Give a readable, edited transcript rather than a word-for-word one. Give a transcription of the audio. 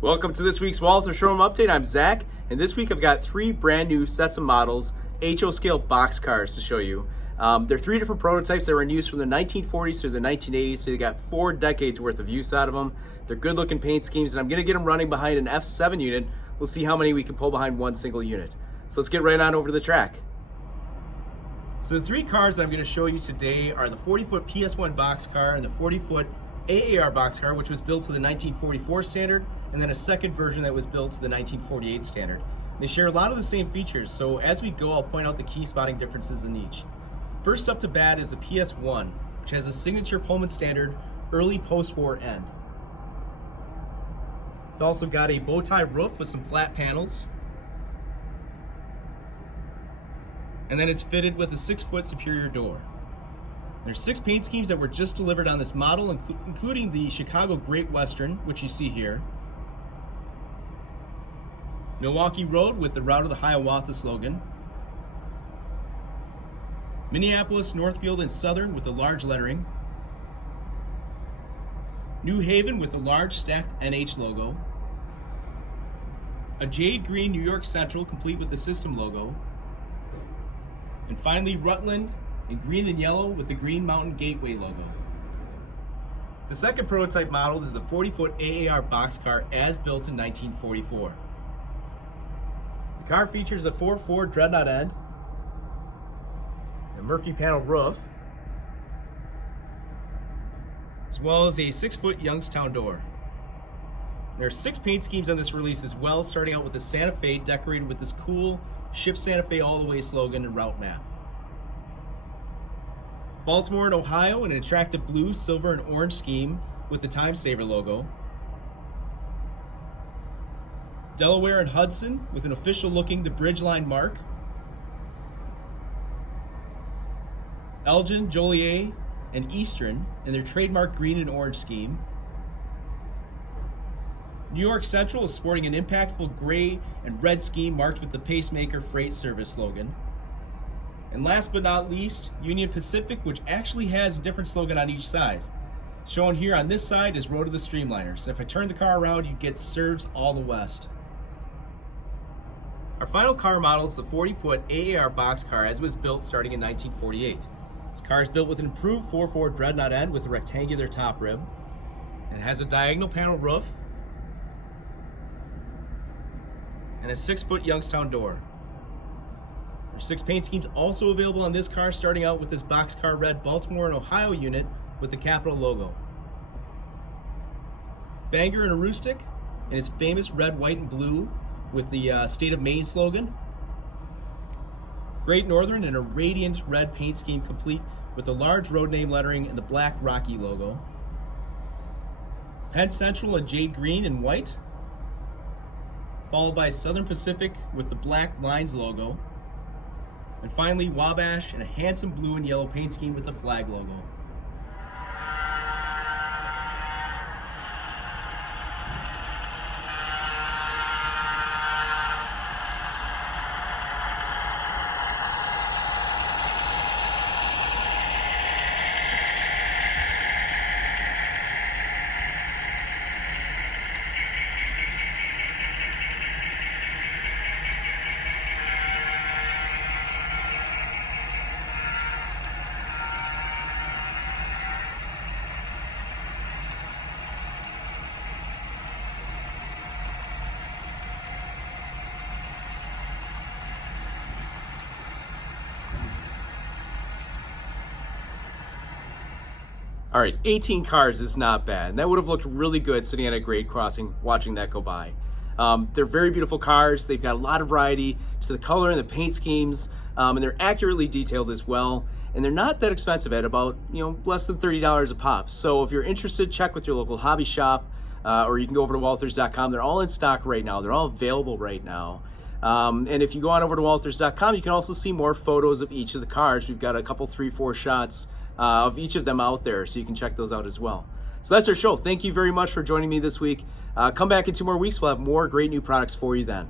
Welcome to this week's Walthers Showroom Update. I'm Zach, and this week I've got three brand new sets of models, HO scale boxcars to show you. They're three different prototypes that were in use from the 1940s through the 1980s, so they got 4 decades worth of use out of them. They're good looking paint schemes, and I'm gonna get them running behind an F7 unit. We'll see how many we can pull behind one single unit. So let's get right on over to the track. So the three cars that I'm gonna show you today are the 40-foot PS-1 boxcar and the 40-foot Aar Boxcar, which was built to the 1944 standard, and then a second version that was built to the 1948 standard. They share a lot of the same features, so as we go, I'll point out the key spotting differences in each. First up to bat is the PS1, which has a signature Pullman standard early post-war end. It's also got a bow tie roof with some flat panels, and then it's fitted with a 6-foot superior door. There's 6 paint schemes that were just delivered on this model, including the Chicago Great Western, which you see here, Milwaukee Road with the Route of the Hiawatha slogan, Minneapolis, Northfield, and Southern with the large lettering, New Haven with the large stacked NH logo, a jade green New York Central complete with the system logo, and finally Rutland in green and yellow with the Green Mountain Gateway logo. The second prototype model is a 40-foot Aar boxcar as built in 1944. The car features a 4.4 dreadnought end, a Murphy panel roof, as well as a 6-foot Youngstown door. There are 6 paint schemes on this release as well, starting out with the Santa Fe decorated with this cool Ship Santa Fe All the Way slogan and route map. Baltimore and Ohio in an attractive blue, silver, and orange scheme with the Time Saver logo. Delaware and Hudson with an official looking the Bridgeline mark. Elgin, Joliet, and Eastern in their trademark green and orange scheme. New York Central is sporting an impactful gray and red scheme marked with the Pacemaker Freight Service slogan. And last but not least, Union Pacific, which actually has a different slogan on each side. Shown here on this side is Road to the Streamliners. And if I turn the car around, you get Serves All the West. Our final car model is the 40-foot Aar boxcar as it was built starting in 1948. This car is built with an improved 4.4 dreadnought end with a rectangular top rib. And it has a diagonal panel roof and a 6-foot Youngstown door. There's 6 paint schemes also available on this car, starting out with this boxcar red Baltimore and Ohio unit with the Capital logo. Bangor and Aroostook in its famous red, white, and blue with the State of Maine slogan. Great Northern in a radiant red paint scheme complete with the large road name lettering and the black Rocky logo. Penn Central in jade green and white, followed by Southern Pacific with the black lines logo. And finally, Wabash in a handsome blue and yellow paint scheme with the flag logo. All right, 18 cars is not bad. And that would have looked really good sitting at a grade crossing, watching that go by. They're very beautiful cars. They've got a lot of variety to the color and the paint schemes, and they're accurately detailed as well. And they're not that expensive at about, less than $30 a pop. So if you're interested, check with your local hobby shop, or you can go over to Walthers.com. They're all in stock right now. They're all available right now. And if you go on over to Walthers.com, you can also see more photos of each of the cars. We've got a couple, 3, 4 shots of each of them out there, so you can check those out as well. So that's our show. Thank you very much for joining me this week. Come back in 2 more weeks. We'll have more great new products for you then.